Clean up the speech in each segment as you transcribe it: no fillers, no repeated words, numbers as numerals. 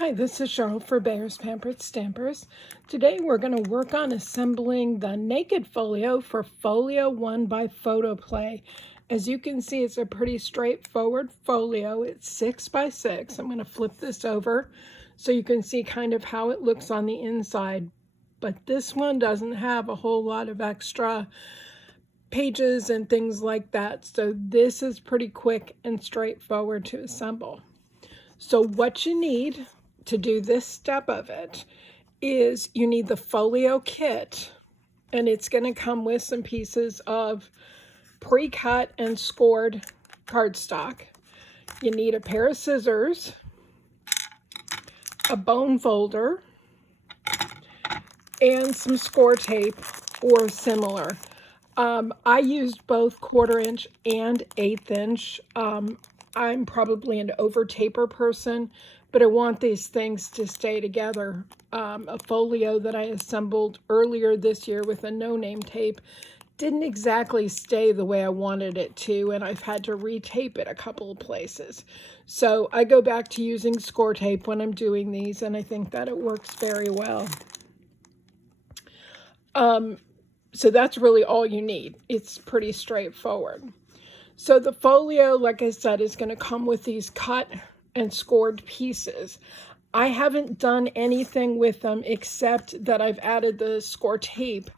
Hi, this is Cheryl for Bears Pampered Stampers. Today we're going to work on assembling the naked folio for Folio 1 by Photoplay. As you can see, it's a pretty straightforward folio. It's 6 by 6. I'm going to flip this over so you can see kind of how it looks on the inside. But this one doesn't have a whole lot of extra pages and things like that. So this is pretty quick and straightforward to assemble. So what you need to do this step of it is you need the folio kit, and it's going to come with some pieces of pre-cut and scored cardstock. You need a pair of scissors, a bone folder, and some score tape or similar. I used both 1/4 inch and 1/8 inch. I'm probably an over taper person, but I want these things to stay together. A folio that I assembled earlier this year with a no-name tape didn't exactly stay the way I wanted it to, and I've had to retape it a couple of places. So I go back to using score tape when I'm doing these, and I think that it works very well. So that's really all you need. It's pretty straightforward. So the folio, like I said, is going to come with these cut and scored pieces. I haven't done anything with them except that I've added the score tape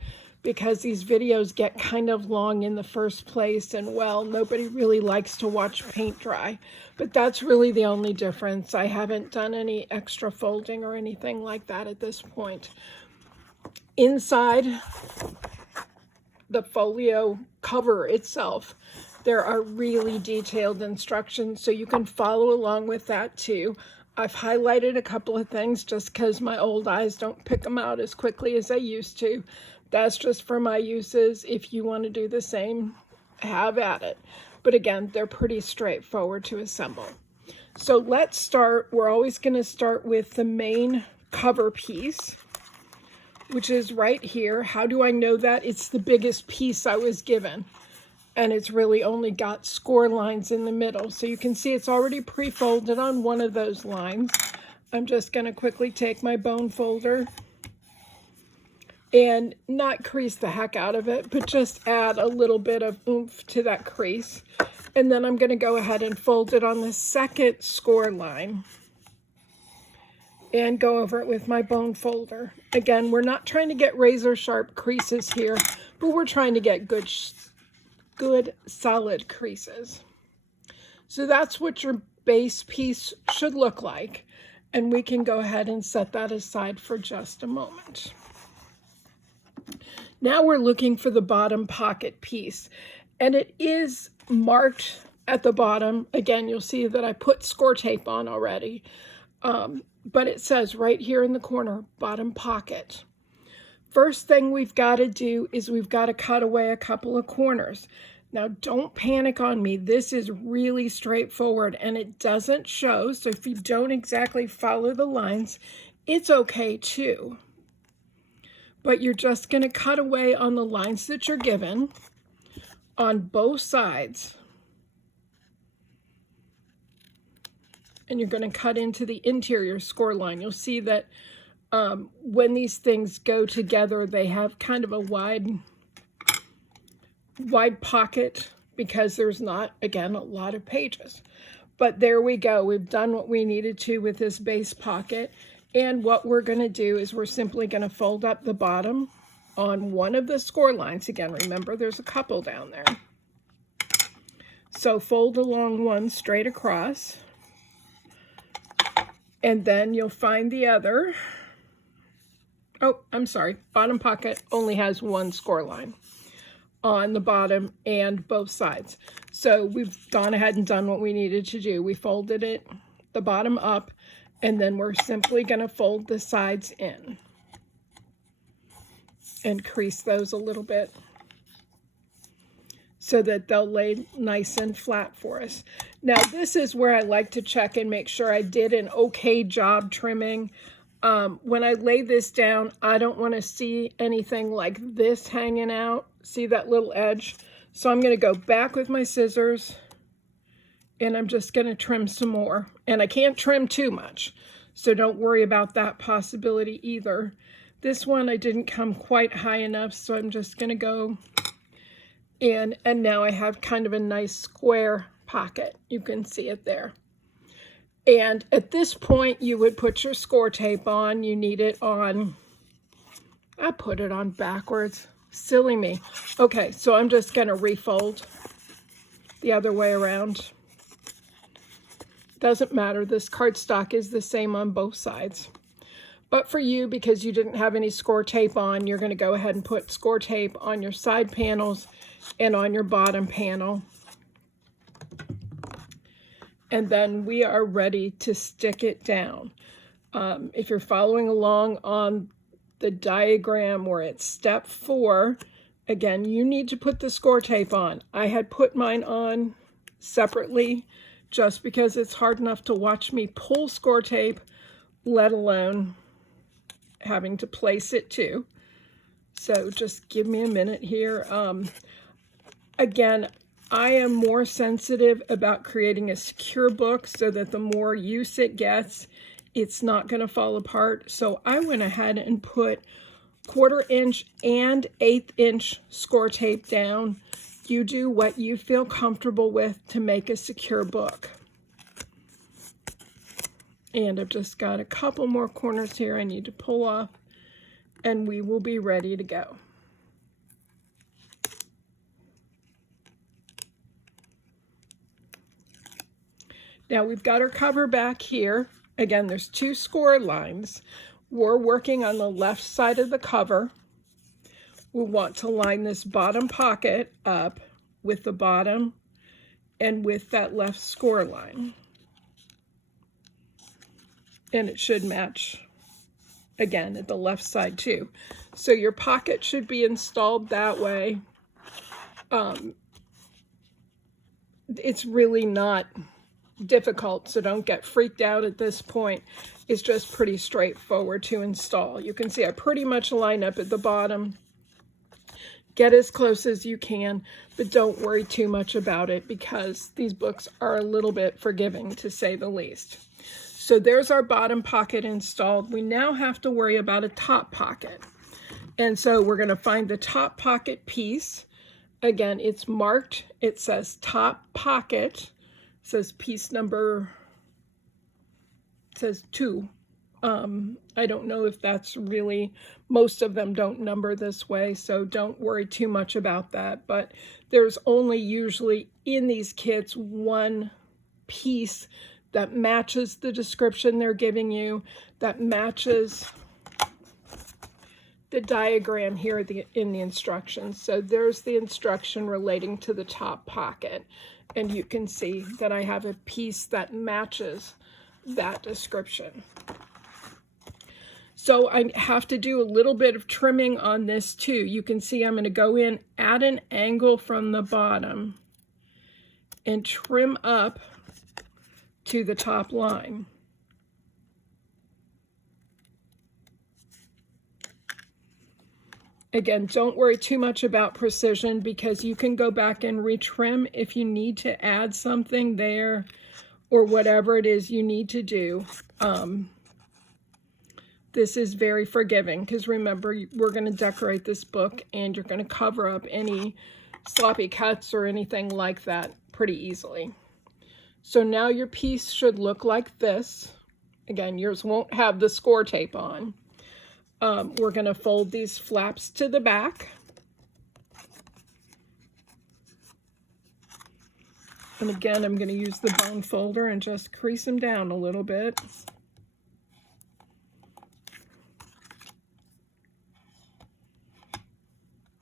because these videos get kind of long in the first place, and well, nobody really likes to watch paint dry. But that's really the only difference. I haven't done any extra folding or anything like that at this point. Inside the folio cover itself, there are really detailed instructions, so you can follow along with that too. I've highlighted a couple of things just because my old eyes don't pick them out as quickly as I used to. That's just for my uses. If you want to do the same, have at it. But again, they're pretty straightforward to assemble. So let's start. We're always going to start with the main cover piece, which is right here. How do I know that? It's the biggest piece I was given, and it's really only got score lines in the middle. So you can see it's already pre-folded on one of those lines. I'm just going to quickly take my bone folder and not crease the heck out of it, but just add a little bit of oomph to that crease. And then I'm going to go ahead and fold it on the second score line and go over it with my bone folder. Again, we're not trying to get razor sharp creases here, but we're trying to get good solid creases. So that's what your base piece should look like, and we can go ahead and set that aside for just a moment. Now we're looking for the bottom pocket piece, and it is marked at the bottom. Again, you'll see that I put score tape on already, but it says right here in the corner, bottom pocket. First thing we've got to do is we've got to cut away a couple of corners. Now, don't panic on me. This is really straightforward, and it doesn't show, so if you don't exactly follow the lines, it's okay too. But you're just going to cut away on the lines that you're given on both sides. And you're going to cut into the interior score line. You'll see that when these things go together, they have kind of a wide pocket because there's not, again, a lot of pages. But there we go. We've done what we needed to with this base pocket. And what we're going to do is we're simply going to fold up the bottom on one of the score lines. Again, remember, there's a couple down there. So fold along one straight across. And then you'll find the other. Oh, I'm sorry. Bottom pocket only has one score line on the bottom and both sides. So we've gone ahead and done what we needed to do. We folded it, the bottom up, and then we're simply going to fold the sides in and crease those a little bit so that they'll lay nice and flat for us. Now, this is where I like to check and make sure I did an okay job trimming. When I lay this down, I don't want to see anything like this hanging out. See that little edge? So I'm going to go back with my scissors, and I'm just going to trim some more. And I can't trim too much. So don't worry about that possibility either. This one I didn't come quite high enough, so I'm just going to go in, and now I have kind of a nice square pocket. You can see it there. And at this point, you would put your score tape on. You need it on, I put it on backwards. Silly me. Okay, so I'm just going to refold the other way around. Doesn't matter. This cardstock is the same on both sides. But for you, because you didn't have any score tape on, you're going to go ahead and put score tape on your side panels and on your bottom panel. And then we are ready to stick it down. If you're following along on the diagram where it's step 4, again, you need to put the score tape on. I had put mine on separately just because it's hard enough to watch me pull score tape, let alone having to place it too. So just give me a minute here. Again, I am more sensitive about creating a secure book so that the more use it gets, it's not going to fall apart. So I went ahead and put 1/4 inch and 1/8 inch score tape down. You do what you feel comfortable with to make a secure book. And I've just got a couple more corners here I need to pull off, and we will be ready to go. Now we've got our cover back here. Again, there's 2 score lines. We're working on the left side of the cover. We want to line this bottom pocket up with the bottom and with that left score line. And it should match again at the left side too. So your pocket should be installed that way. It's really not difficult, so don't get freaked out at this point. It's just pretty straightforward to install. You can see I pretty much line up at the bottom. Get as close as you can, but don't worry too much about it because these books are a little bit forgiving, to say the least. So there's our bottom pocket installed. We now have to worry about a top pocket. And so we're going to find the top pocket piece. Again, it's marked. It says top pocket. It says piece number, it says 2. I don't know if that's really, most of them don't number this way, so don't worry too much about that. But there's only usually in these kits one piece that matches the description they're giving you, that matches the diagram here in the instructions. So there's the instruction relating to the top pocket. And you can see that I have a piece that matches that description. So I have to do a little bit of trimming on this too. You can see I'm going to go in at an angle from the bottom and trim up to the top line. Again, don't worry too much about precision because you can go back and retrim if you need to add something there or whatever it is you need to do. This is very forgiving because remember, we're going to decorate this book and you're going to cover up any sloppy cuts or anything like that pretty easily. So now your piece should look like this. Again, yours won't have the score tape on. We're going to fold these flaps to the back. And again, I'm going to use the bone folder and just crease them down a little bit.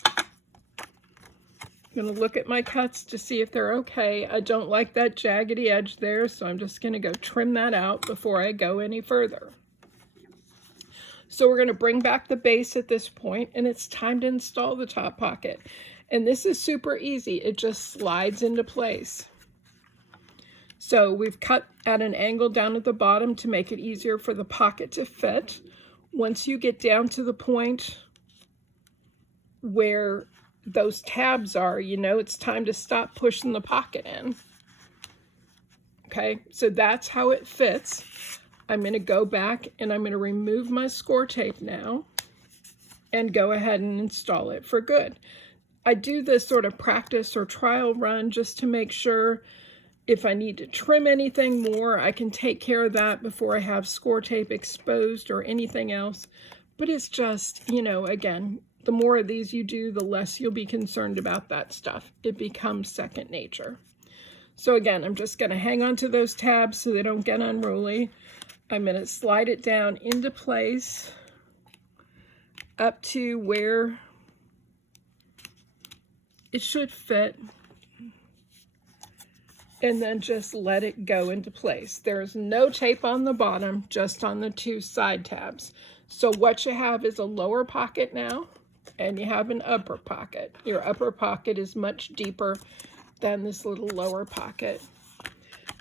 I'm going to look at my cuts to see if they're okay. I don't like that jaggedy edge there, so I'm just going to go trim that out before I go any further. So we're going to bring back the base at this point, and it's time to install the top pocket. And this is super easy. It just slides into place. So we've cut at an angle down at the bottom to make it easier for the pocket to fit. Once you get down to the point where those tabs are, you know it's time to stop pushing the pocket in. Okay, so that's how it fits. I'm going to go back and I'm going to remove my score tape now and go ahead and install it for good. I do this sort of practice or trial run just to make sure if I need to trim anything more, I can take care of that before I have score tape exposed or anything else. But it's just, you know, again, the more of these you do, the less you'll be concerned about that stuff. It becomes second nature. So again, I'm just going to hang on to those tabs so they don't get unruly. I'm going to slide it down into place up to where it should fit, and then just let it go into place. There's no tape on the bottom, just on the two side tabs. So what you have is a lower pocket now, and you have an upper pocket. Your upper pocket is much deeper than this little lower pocket.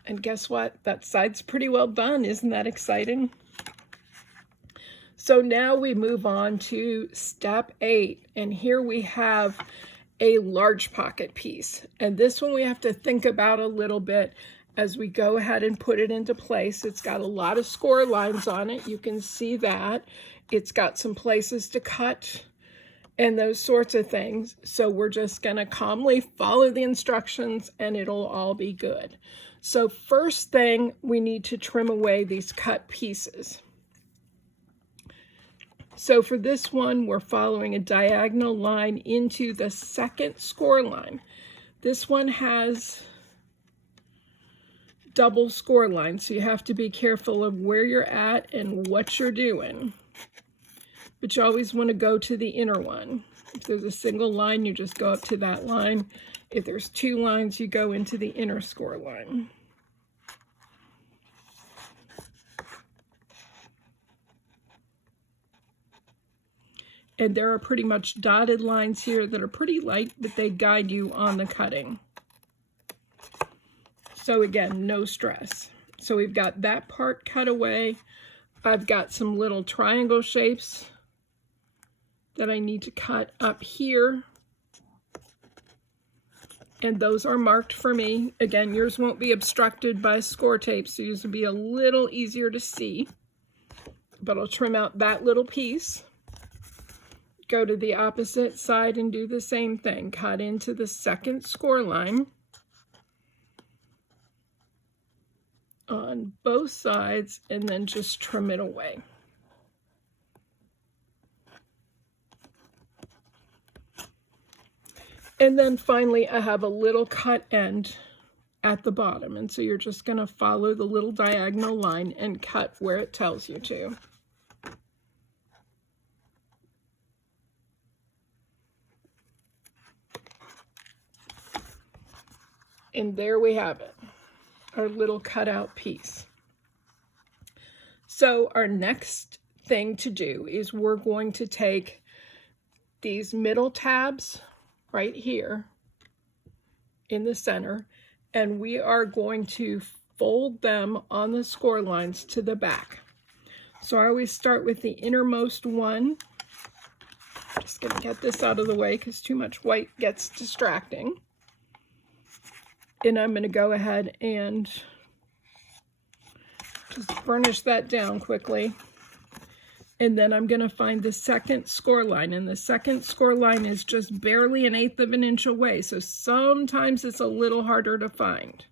And guess what? That side's pretty well done. Isn't that exciting? So now we move on to step 8, and here we have a large pocket piece. And this one we have to think about a little bit as we go ahead and put it into place. It's got a lot of score lines on it. You can see that. It's got some places to cut and those sorts of things. So we're just going to calmly follow the instructions and it'll all be good. So first thing, we need to trim away these cut pieces. So for this one, we're following a diagonal line into the second score line. This one has double score lines, so you have to be careful of where you're at and what you're doing. But you always want to go to the inner one. If there's a single line, you just go up to that line. If there's two lines, you go into the inner score line. And there are pretty much dotted lines here that are pretty light, but they guide you on the cutting. So again, no stress. So we've got that part cut away. I've got some little triangle shapes that I need to cut up here. And those are marked for me. Again, yours won't be obstructed by score tape, so yours will be a little easier to see. But I'll trim out that little piece. Go to the opposite side and do the same thing. Cut into the second score line on both sides and then just trim it away. And then finally, I have a little cut end at the bottom. And so you're just going to follow the little diagonal line and cut where it tells you to. And there we have it, our little cutout piece. So our next thing to do is we're going to take these middle tabs right here in the center, and we are going to fold them on the score lines to the back. So I always start with the innermost one. Just going to get this out of the way because too much white gets distracting. And I'm going to go ahead and just burnish that down quickly. And then I'm going to find the second score line. And the second score line is just barely 1/8 of an inch away. So sometimes it's a little harder to find.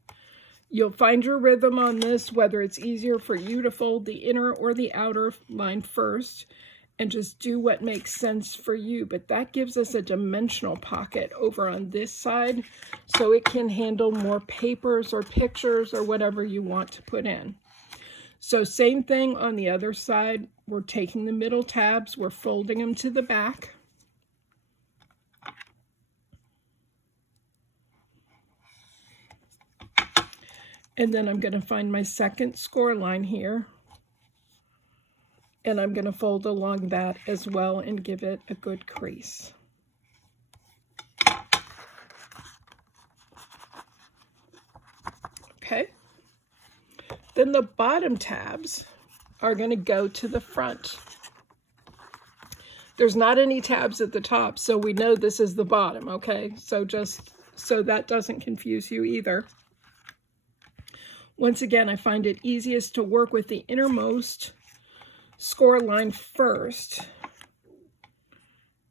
You'll find your rhythm on this, whether it's easier for you to fold the inner or the outer line first. And just do what makes sense for you. But that gives us a dimensional pocket over on this side, so it can handle more papers or pictures or whatever you want to put in. So same thing on the other side. We're taking the middle tabs, we're folding them to the back. And then I'm going to find my second score line here. And I'm going to fold along that as well and give it a good crease. Okay. Then the bottom tabs are going to go to the front. There's not any tabs at the top, so we know this is the bottom, okay? So just so that doesn't confuse you either. Once again, I find it easiest to work with the innermost score line first.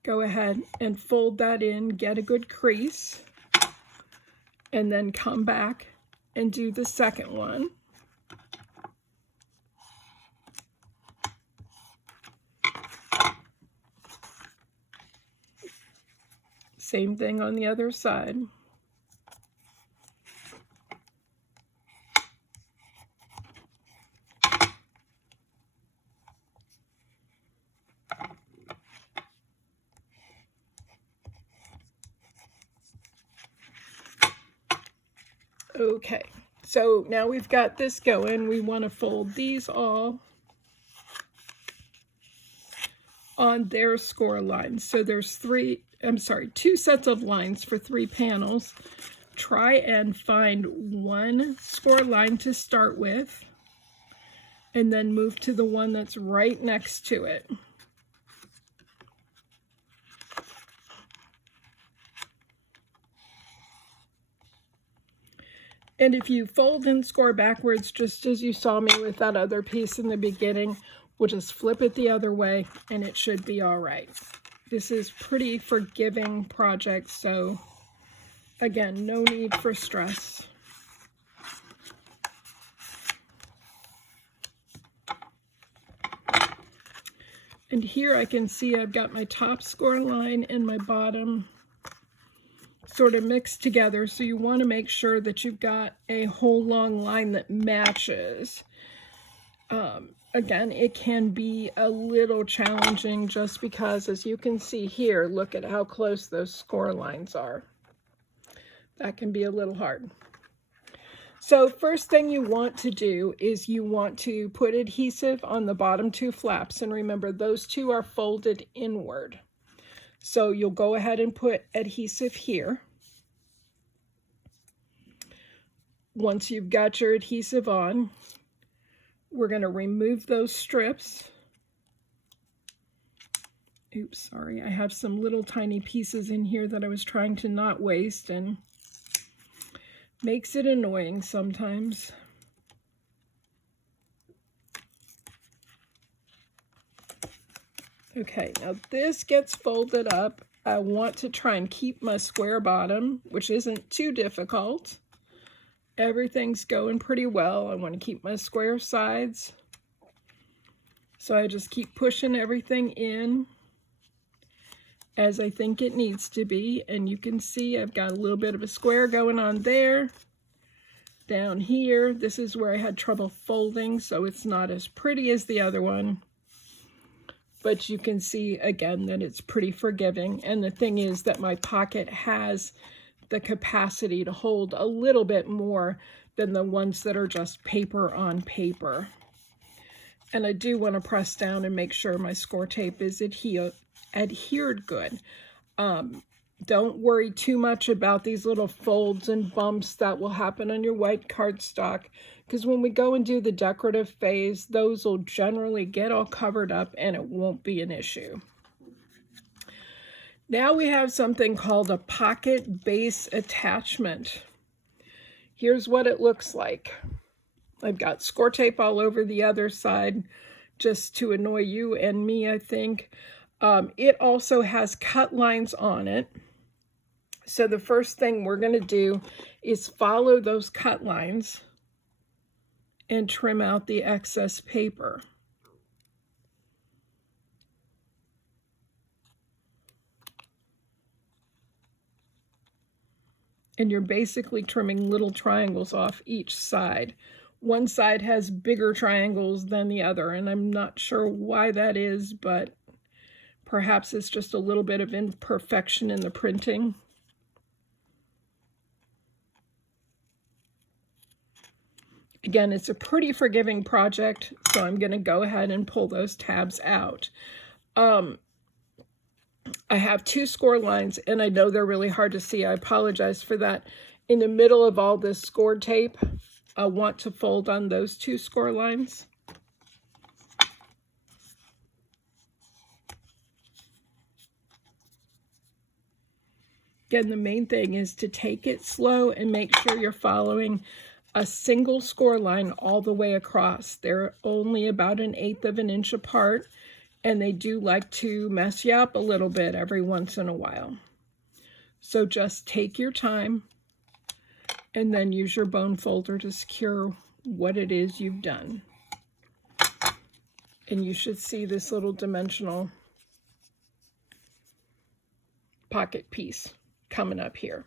Go ahead and fold that in, get a good crease, and then come back and do the second one. Same thing on the other side. Okay, so now we've got this going. We want to fold these all on their score lines. So there's two sets of lines for 3 panels. Try and find one score line to start with, and then move to the one that's right next to it. And if you fold and score backwards, just as you saw me with that other piece in the beginning, we'll just flip it the other way and it should be all right. This is pretty forgiving project, so again, no need for stress. And here I can see I've got my top score line and my bottom sort of mixed together, so you want to make sure that you've got a whole long line that matches. Again, it can be a little challenging just because, as you can see here, look at how close those score lines are. That can be a little hard. So first thing you want to do is you want to put adhesive on the bottom 2 flaps, and remember those 2 are folded inward. So you'll go ahead and put adhesive here. Once you've got your adhesive on, we're going to remove those strips. Oops, sorry, I have some little tiny pieces in here that I was trying to not waste, and makes it annoying sometimes. Okay, now this gets folded up. I want to try and keep my square bottom, which isn't too difficult. Everything's going pretty well. I want to keep my square sides. So I just keep pushing everything in as I think it needs to be. And you can see I've got a little bit of a square going on there. Down here, this is where I had trouble folding, so it's not as pretty as the other one. But you can see again that it's pretty forgiving. And the thing is that my pocket has the capacity to hold a little bit more than the ones that are just paper on paper. And I do want to press down and make sure my score tape is adhered good. Don't worry too much about these little folds and bumps that will happen on your white cardstock, because when we go and do the decorative phase, those will generally get all covered up and it won't be an issue. Now we have something called a pocket base attachment. Here's what it looks like. I've got score tape all over the other side just to annoy you and me, I think. It also has cut lines on it. So the first thing we're going to do is follow those cut lines and trim out the excess paper. And you're basically trimming little triangles off each side. One side has bigger triangles than the other, and I'm not sure why that is, but perhaps it's just a little bit of imperfection in the printing. Again, it's a pretty forgiving project, so I'm going to go ahead and pull those tabs out. I have 2 score lines, and I know they're really hard to see. I apologize for that. In the middle of all this score tape, I want to fold on those 2 score lines. Again, the main thing is to take it slow and make sure you're following a single score line all the way across. They're only about 1/8 of an inch apart, and they do like to mess you up a little bit every once in a while. So just take your time and then use your bone folder to secure what it is you've done. And you should see this little dimensional pocket piece coming up here.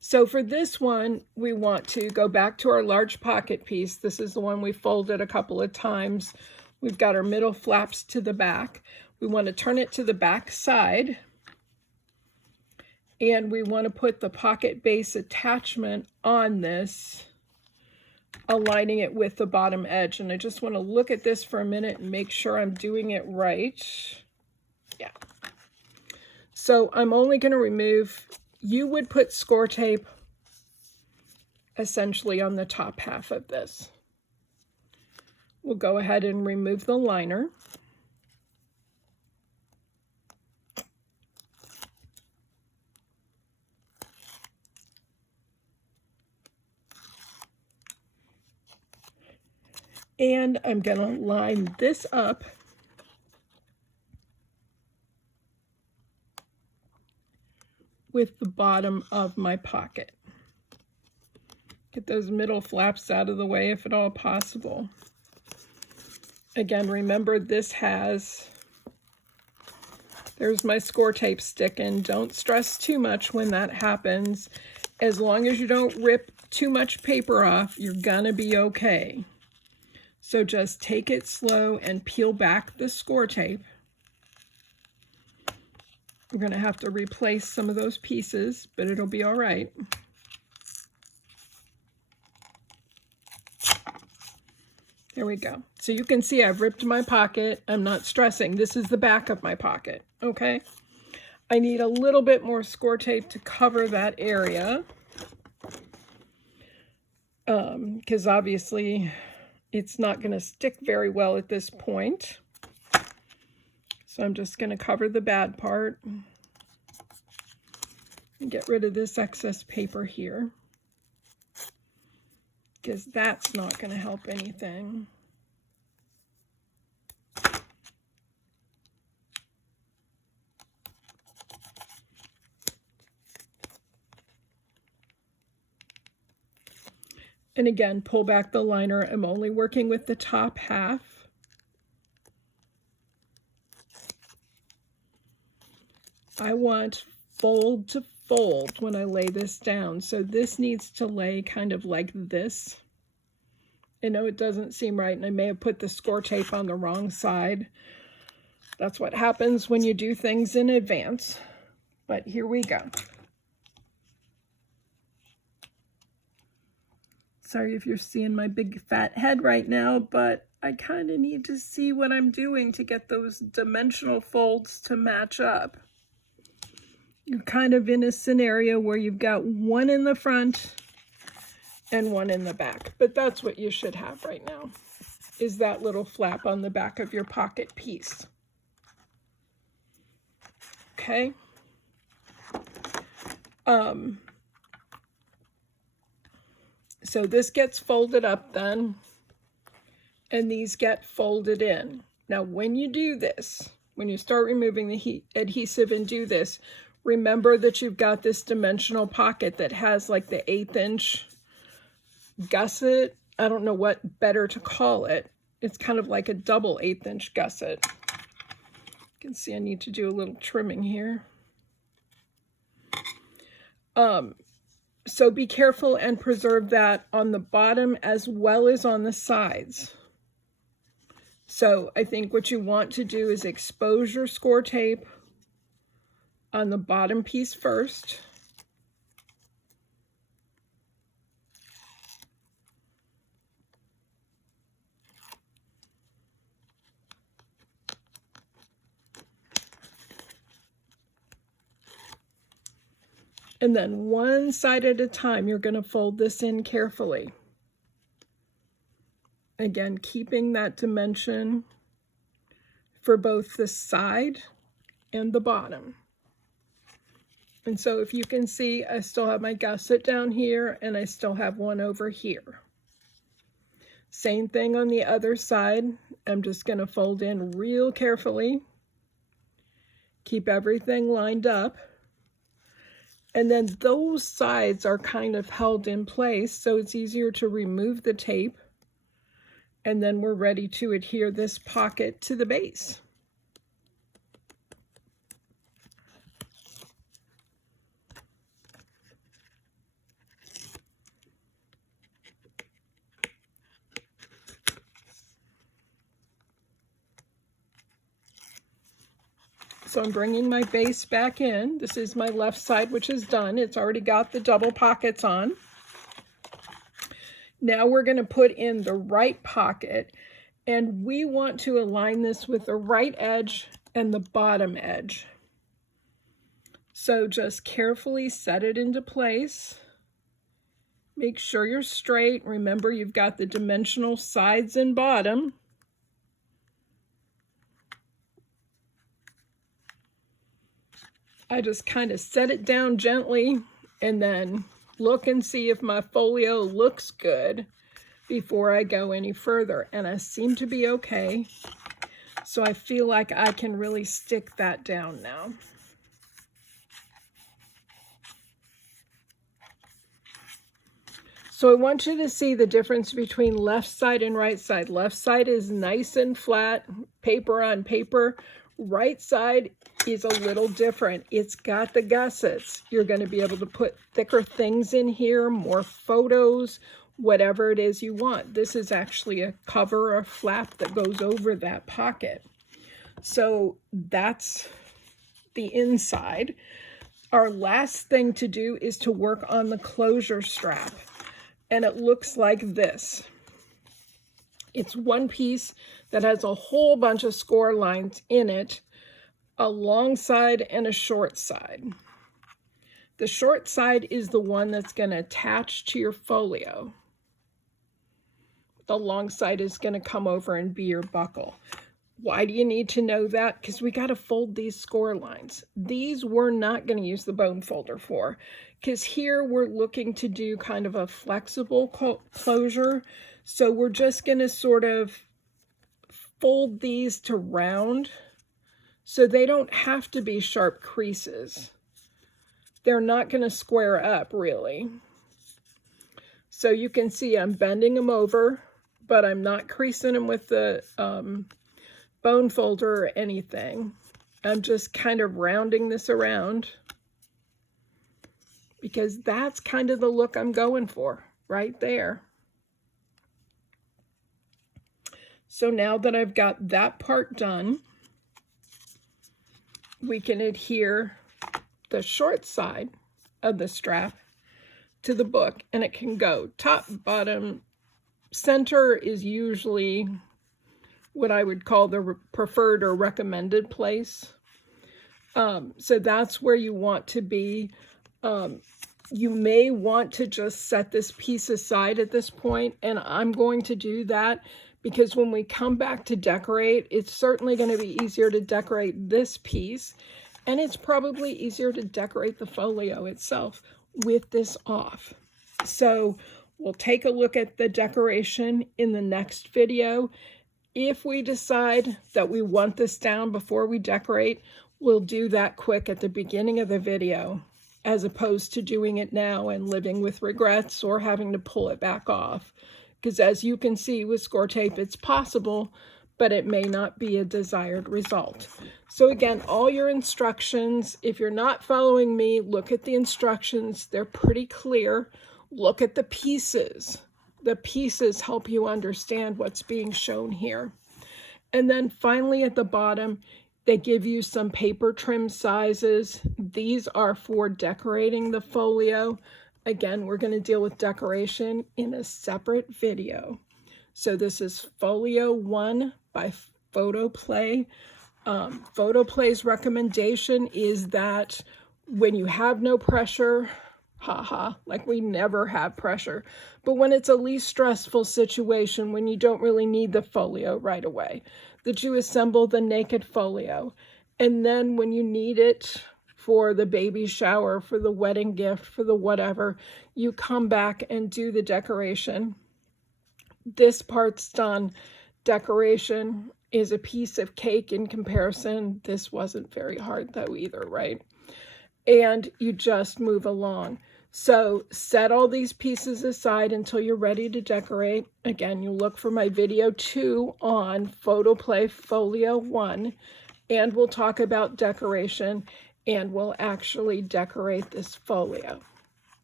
So for this one, we want to go back to our large pocket piece. This is the one we folded a couple of times. We've got our middle flaps to the back. We want to turn it to the back side. And we want to put the pocket base attachment on this, aligning it with the bottom edge. And I just want to look at this for a minute and make sure I'm doing it right. Yeah. So I'm only going to remove, you would put score tape essentially on the top half of this. We'll go ahead and remove the liner. And I'm going to line this up with the bottom of my pocket. Get those middle flaps out of the way if at all possible. Again, remember this has, there's my score tape sticking. Don't stress too much when that happens. As long as you don't rip too much paper off, you're gonna be okay. So just take it slow and peel back the score tape. We're going to have to replace some of those pieces, but it'll be all right. There we go. So you can see I've ripped my pocket. I'm not stressing. This is the back of my pocket, okay? I need a little bit more score tape to cover that area. Because obviously it's not going to stick very well at this point. So I'm just going to cover the bad part and get rid of this excess paper here, because that's not going to help anything. And again, pull back the liner. I'm only working with the top half. I want fold to fold when I lay this down. So this needs to lay kind of like this. I know it doesn't seem right, and I may have put the score tape on the wrong side. That's what happens when you do things in advance. But here we go. Sorry if you're seeing my big fat head right now, but I kind of need to see what I'm doing to get those dimensional folds to match up. You're kind of in a scenario where you've got one in the front and one in the back, but that's what you should have right now, is that little flap on the back of your pocket piece. Okay. So this gets folded up then, and these get folded in. Now, when you do this, when you start removing the adhesive and do this, remember that you've got this dimensional pocket that has like the 1/8 inch gusset. I don't know what better to call it. It's kind of like a double 1/8 inch gusset. You can see I need to do a little trimming here. So be careful and preserve that on the bottom as well as on the sides. So I think what you want to do is expose your score tape on the bottom piece first. And then one side at a time, you're going to fold this in carefully. Again, keeping that dimension for both the side and the bottom. And so if you can see, I still have my gusset down here, and I still have one over here. Same thing on the other side. I'm just going to fold in real carefully. Keep everything lined up. And then those sides are kind of held in place, so it's easier to remove the tape. And then we're ready to adhere this pocket to the base. So I'm bringing my base back in. This is my left side, which is done. It's already got the double pockets on. Now we're going to put in the right pocket, and we want to align this with the right edge and the bottom edge. So just carefully set it into place. Make sure you're straight. Remember, you've got the dimensional sides and bottom. I just kind of set it down gently and then look and see if my folio looks good before I go any further. And I seem to be okay. So I feel like I can really stick that down now. So I want you to see the difference between left side and right side. Left side is nice and flat, paper on paper. Right side is a little different. It's got the gussets. You're going to be able to put thicker things in here, more photos, whatever it is you want. This is actually a cover or a flap that goes over that pocket. So that's the inside. Our last thing to do is to work on the closure strap. And it looks like this. It's one piece that has a whole bunch of score lines in it, a long side and a short side. The short side is the one that's going to attach to your folio. The long side is going to come over and be your buckle. Why do you need to know that? Because we got to fold these score lines. These we're not going to use the bone folder for, because here we're looking to do kind of a flexible closure. So we're just going to sort of fold these to round so they don't have to be sharp creases. They're not going to square up really. So you can see I'm bending them over, but I'm not creasing them with the bone folder or anything. I'm just kind of rounding this around because that's kind of the look I'm going for right there. So now that I've got that part done, we can adhere the short side of the strap to the book, and it can go top, bottom. Center is usually what I would call the preferred or recommended place. So that's where you want to be. You may want to just set this piece aside at this point, and I'm going to do that because when we come back to decorate, it's certainly going to be easier to decorate this piece, and it's probably easier to decorate the folio itself with this off. So we'll take a look at the decoration in the next video. If we decide that we want this down before we decorate, we'll do that quick at the beginning of the video, as opposed to doing it now and living with regrets or having to pull it back off. Because as you can see with score tape, it's possible, but it may not be a desired result. So again, all your instructions, if you're not following me, look at the instructions. They're pretty clear. Look at the pieces. The pieces help you understand what's being shown here. And then finally at the bottom, they give you some paper trim sizes. These are for decorating the folio. Again, we're going to deal with decoration in a separate video. So this is Folio 1 by Photoplay. Photoplay's recommendation is that when you have no pressure, like we never have pressure, but when it's a least stressful situation, when you don't really need the folio right away, that you assemble the naked folio. And then when you need it for the baby shower, for the wedding gift, for the whatever. You come back and do the decoration. This part's done. Decoration is a piece of cake in comparison. This wasn't very hard though either, right? And you just move along. So set all these pieces aside until you're ready to decorate. Again, you look for my video 2 on Photoplay Folio 1, and we'll talk about decoration, and we'll actually decorate this folio.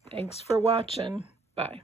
Thanks for watching. Bye.